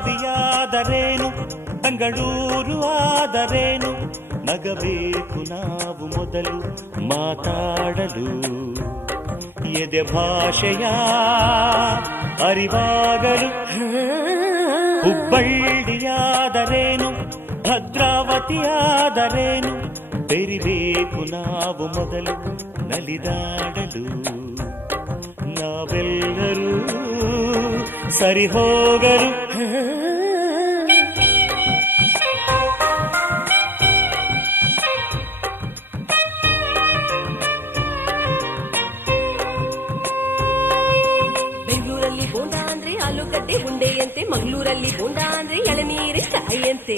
ಬೆಳಗಾವಿಯಾದರೇನು ಬೆಂಗಳೂರು ಆದರೇನು ನಗಬೇಕು ನಾವು ಮೊದಲು ಮಾತಾಡಲು ಎದೆ ಭಾಷೆಯ ಅರಿವಾಗಲು ಹುಬ್ಬಳ್ಳಿಯಾದರೇನು ಭದ್ರಾವತಿಯಾದರೇನು ಬೆರಿಬೇಕು ನಾವು ಮೊದಲು ನಲಿದಾಡಲು ನಾವೆಲ್ಲರೂ ಸರಿ ಹೋಗಲು ಬೆಂಗಳೂರಲ್ಲಿ ಬೋಂಡ ಅಂದ್ರೆ ಆಲೂಗಡ್ಡೆ ಉಂಡೆಯಂತೆ, ಮಂಗಳೂರಲ್ಲಿ ಬೋಂಡ ಅಂದ್ರೆ ಎಳನೀರಿನ ಕಾಯಿಯಂತೆ.